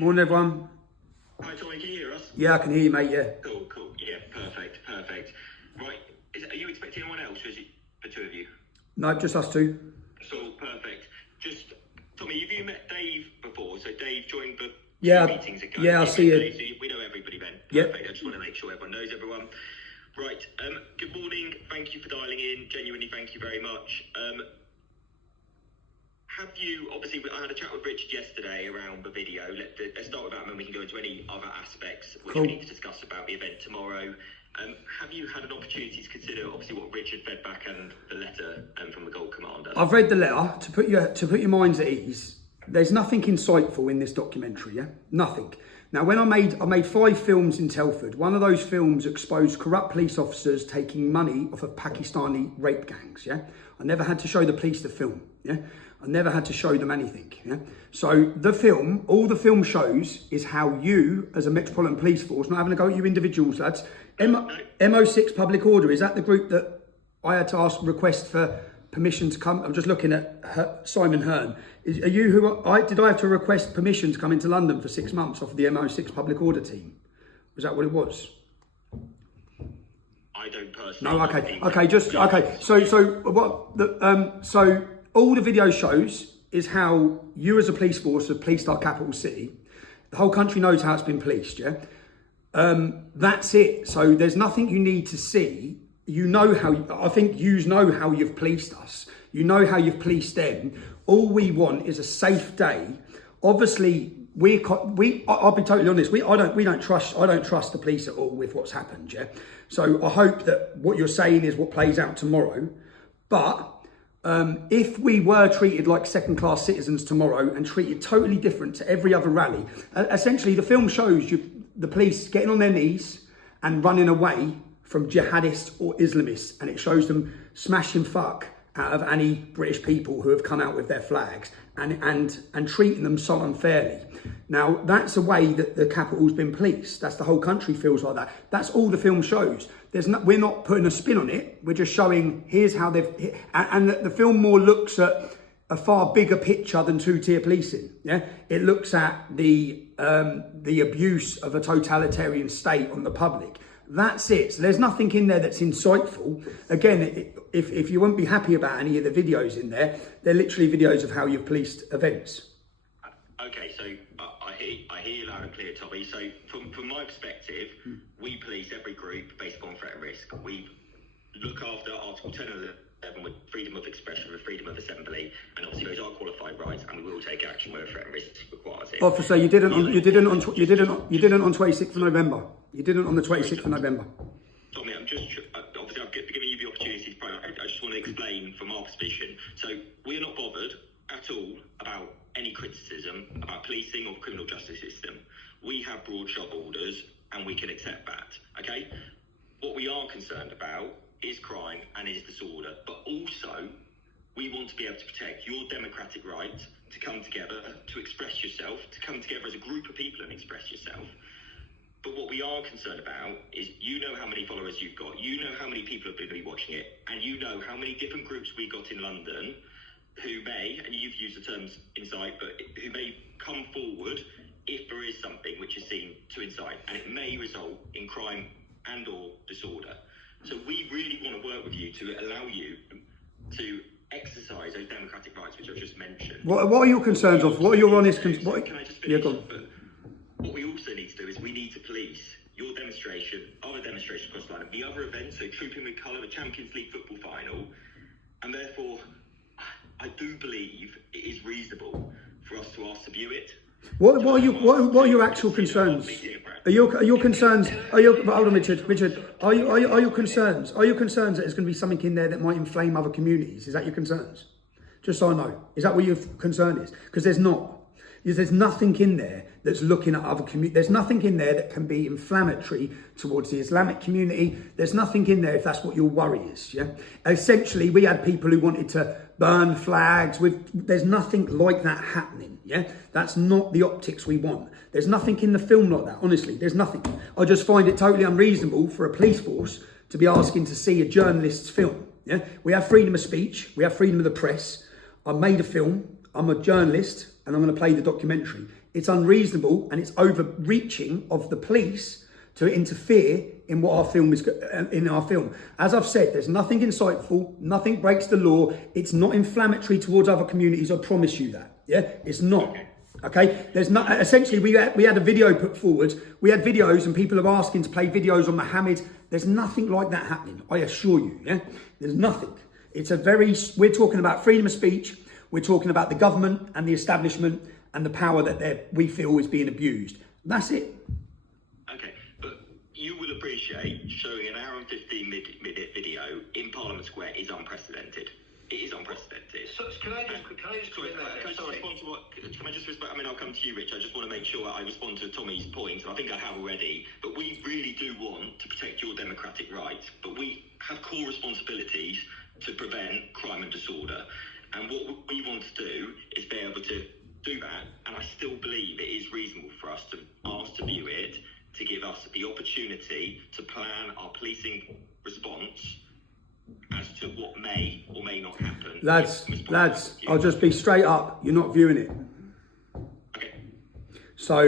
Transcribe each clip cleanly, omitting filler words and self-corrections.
Morning, everyone. Hi, Tommy, can you hear us? Yeah, I can hear you, mate, yeah. Cool. Yeah, perfect. Right, are you expecting anyone else, or is it the two of you? No, just us two. So, perfect. Just, Tommy, have you met Dave before? So Dave joined the meetings ago. Yeah, I see it. So we know everybody then. Yep. Perfect. I just want to make sure everyone knows everyone. Right, good morning. Thank you for dialing in. Genuinely, thank you very much. Have you, obviously, I had a chat with Richard yesterday around the video. Let's start with that, and then we can go into any other aspects which we need to discuss about the event tomorrow. Have you had an opportunity to consider, obviously, what Richard fed back and the letter from the Gold Commander? I've read the letter. To put your minds at ease, there's nothing insightful in this documentary, yeah? Nothing. Now, when I made 5 films in Telford. One of those films exposed corrupt police officers taking money off of Pakistani rape gangs, yeah? I never had to show the police the film, yeah? I never had to show them anything, yeah? So the film, all the film shows is how you, as a Metropolitan Police Force, not having to go at you individuals, lads, MO6 Public Order, is that the group that I had to request for permission to come? I'm just looking at Simon Hearn. Did I have to request permission to come into London for 6 months off of the MO6 Public Order team? Was that what it was? I don't personally. No, okay. So all the video shows is how you as a police force have policed our capital city. The whole country knows how it's been policed, yeah? That's it. So there's nothing you need to see. You know I think you know how you've policed us. You know how you've policed them. All we want is a safe day. Obviously, I'll be totally honest. I don't trust the police at all with what's happened, yeah? So I hope that what you're saying is what plays out tomorrow. But if we were treated like second-class citizens tomorrow and treated totally different to every other rally, essentially the film shows the police getting on their knees and running away from jihadists or Islamists, and it shows them smashing fuck out of any British people who have come out with their flags and treating them so unfairly. Now, that's a way that the capital's been policed. That's the whole country feels like that. That's all the film shows. We're not putting a spin on it. We're just showing here's how they've... And the film more looks at a far bigger picture than two-tier policing. Yeah, it looks at the abuse of a totalitarian state on the public. That's it. So there's nothing in there that's insightful. Again, if you won't be happy about any of the videos in there, they're literally videos of how you've policed events. Okay, so I hear you loud and clear, Tommy. So from my perspective, we police every group based upon threat and risk. We look after Article 10 and 11 with freedom of expression, with freedom of assembly, and obviously those are qualified rights, and we will take action where threat and risk requires it. Officer, you didn't on 26th of November. You didn't on the 26th of November. Tommy, obviously I've given you the opportunity to I just want to explain from our position. So we're not bothered at all about any criticism about policing or the criminal justice system. We have broad shop orders and we can accept that, okay? What we are concerned about is crime and is disorder, but also we want to be able to protect your democratic right to come together, to express yourself, to come together as a group of people and express yourself. But what we are concerned about is you know how many followers you've got, you know how many people have been watching it, and you know how many different groups we got in London who may, and you've used the terms incite, but who may come forward if there is something which is seen to incite, and it may result in crime and or disorder. So we really want to work with you to allow you to exercise those democratic rights which I've just mentioned. What are your concerns of? What are your honest concerns? Can I just finish? Yeah, go on. What we also need to do is we need to police your demonstration, other demonstrations across the line, the other events, so Trooping with Colour, the Champions League football final, and therefore I do believe it is reasonable for us to ask to view it. What are your actual concerns? Are your concerns? Hold on, Richard. Are your concerns? Are your concerns that there's going to be something in there that might inflame other communities? Is that your concerns? Just so I know, is that what your concern is? Because there's not. There's nothing in there that's looking at other communities. There's nothing in there that can be inflammatory towards the Islamic community. There's nothing in there if that's what your worry is. Yeah. Essentially, we had people who wanted to burn flags. There's nothing like that happening. Yeah. That's not the optics we want. There's nothing in the film like that. Honestly, there's nothing. I just find it totally unreasonable for a police force to be asking to see a journalist's film. Yeah. We have freedom of speech. We have freedom of the press. I made a film. I'm a journalist. And I'm going to play the documentary. It's unreasonable and it's overreaching of the police to interfere in what our film is in our film. As I've said, there's nothing insightful, nothing breaks the law. It's not inflammatory towards other communities. I promise you that. Yeah, it's not. Okay, there's not. Essentially, we had a video put forward. We had videos, and people are asking to play videos on Mohammed. There's nothing like that happening. I assure you. Yeah, there's nothing. It's a very. We're talking about freedom of speech. We're talking about the government and the establishment and the power that we feel is being abused. That's it. Okay, but you will appreciate showing an hour and 15-minute video in Parliament Square is unprecedented. It is unprecedented. So, can I just Sorry, can I just respond? I mean, I'll come to you, Rich. I just want to make sure I respond to Tommy's points, and I think I have already. But we really do want to protect your democratic rights, but we have core responsibilities to prevent crime and disorder. And what we want to do is be able to do that, and I still believe it is reasonable for us to ask to view it, to give us the opportunity to plan our policing response as to what may or may not happen. Lads, I'll just be straight up. You're not viewing it. Okay. So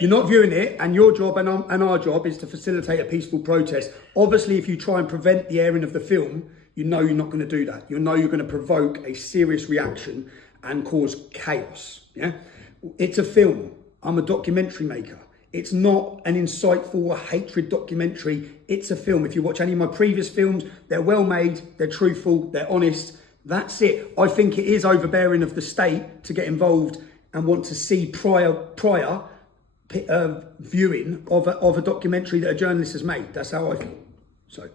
you're not viewing it, and your job and our job is to facilitate a peaceful protest. Obviously, if you try and prevent the airing of the film, you know you're not going to do that. You know you're going to provoke a serious reaction and cause chaos. Yeah, it's a film. I'm a documentary maker. It's not an insightful or hatred documentary. It's a film. If you watch any of my previous films, they're well made, they're truthful, they're honest. That's it. I think it is overbearing of the state to get involved and want to see prior viewing of a documentary that a journalist has made. That's how I feel. So.